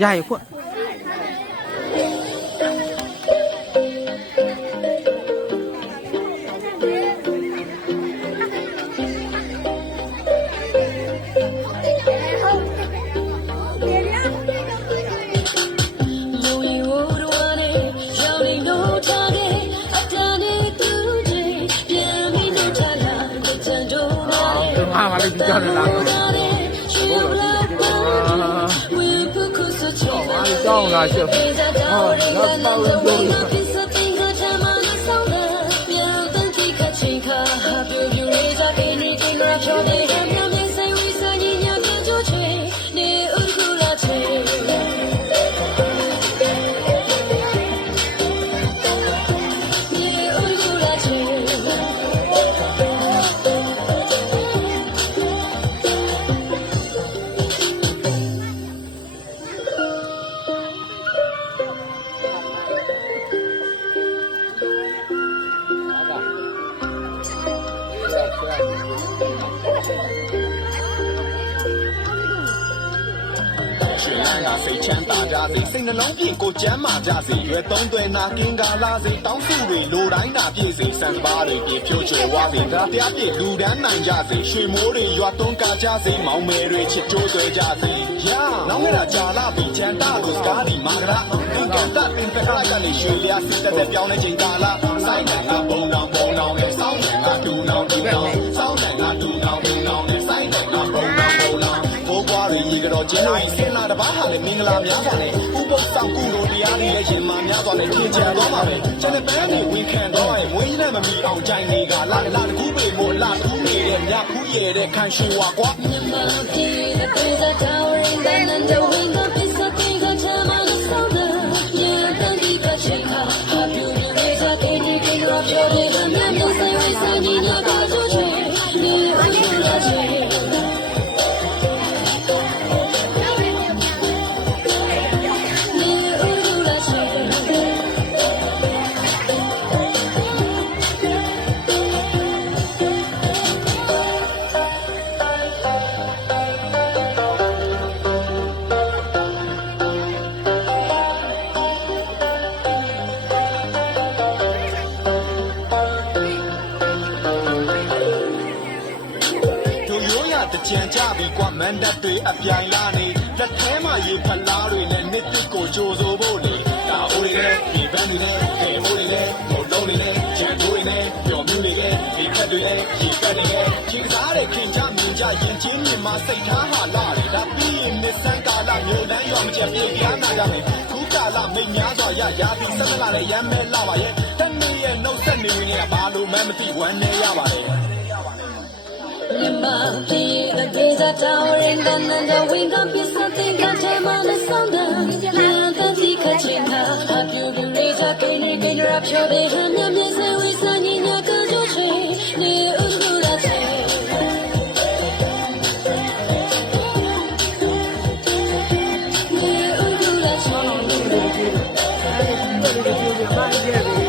야이 폰 말을 비교하는 나. 많이 싸우나 싶어. 나 싸우는စိတ်ချမ်းသာကြစေစိတ်နှလုံးပြည့်ကိုကျမ်းမာကြစေရွယ်သုံးသွဲနာကင်းကားလာစေတောင်းစုတွေလိုတိုင်းသာပြည့်စေစံပါးတွေပြည့်ဖြိုးချွယ်ဝါစေတရားတရားပြည့်လူဒန်းနိုင်ကြစေရွှေမိုးတွေရွာသွန်းကားကြစေမောင်မယ်တွေချစ်တိုးသွဲကြစေရာနောင်ရတာကြာလာပြီချမ်းသာလို့စကားဒီမာကရာသင်္ကန်းတတင်ပကလာကနေရွှေလျာစစ်တဲ့ပြောင်းနေချိန်ကာလစိုင်းနိုင်ကဘုံတော်နဲ့စောင်းနိုင်ကဒူနောင်ဒီနောင်စောင်းနိုင်ကဒူနောင်နဲ့စိုင်းနိုင်ကဘုံတော်ဘိုးဘွားတွေရေကတော့ကျင်းနိုင်စင်လာတပားဟာလည်းမင်္ဂလာများစွာနဲ့ဥပုသ်ဆောင်ကုလိုတရားတွေရဲ့ရင်မာများစွာနဲ့ထင်ကြံသွားမှာပဲကျန်တဲ့ပန်းတွေဝင်ခံတော့ရင်မွေးနဲ့မမီအောင်ကြိုင်တွေကလာတကူပေမို့လာထူးနေတဲ့မြခူးရဲ့တဲ့ခံရွှေဝါကွာကြံကြပြီကွာမန်တပ်တွေအပြိုင်လာနေလက်ထဲမှာရေဖလားတွေနဲ့နှစ်တစ်ကိုကြိုးစိုးဖို့လေဒါအိုးတွေနဲ့ဒီပန်းတွေနဲ့ခဲမိုးတွေနဲ့မိုးလုံးတွေနဲ့ဂျန်တိုးတွေနဲ့ပျော်မြူးတွေနဲ့ဒီခက်တွေနဲ့ဒီကက်တွေနဲ့ခြေစားတဲ့ခင်ကြမြင်ကြရင်ချင်းမြင်မှာစိတ်ထားဟာလာတယ်ဒါပြီးရင်မစ္စန်ကာလာမျိုးတန်းရွာမချက်ပြေပြားနာကြမယ်ခုကာလာမိတ်များစွာရာသီဆက်လာတဲ့ရမ်းမဲလာပါရဲ့တနေ့ရဲ့နှုတ်ဆက်နေဝင်နေတာဘာလို့မှမသိဝမ်းနေရပါတယ်The days are towering, then and the wind up is something that came on the sound. The sea catching up, have you been raised up in your gain rap your day? And the music we sang in your good tree, near Ugula tree. Near Ugula tree.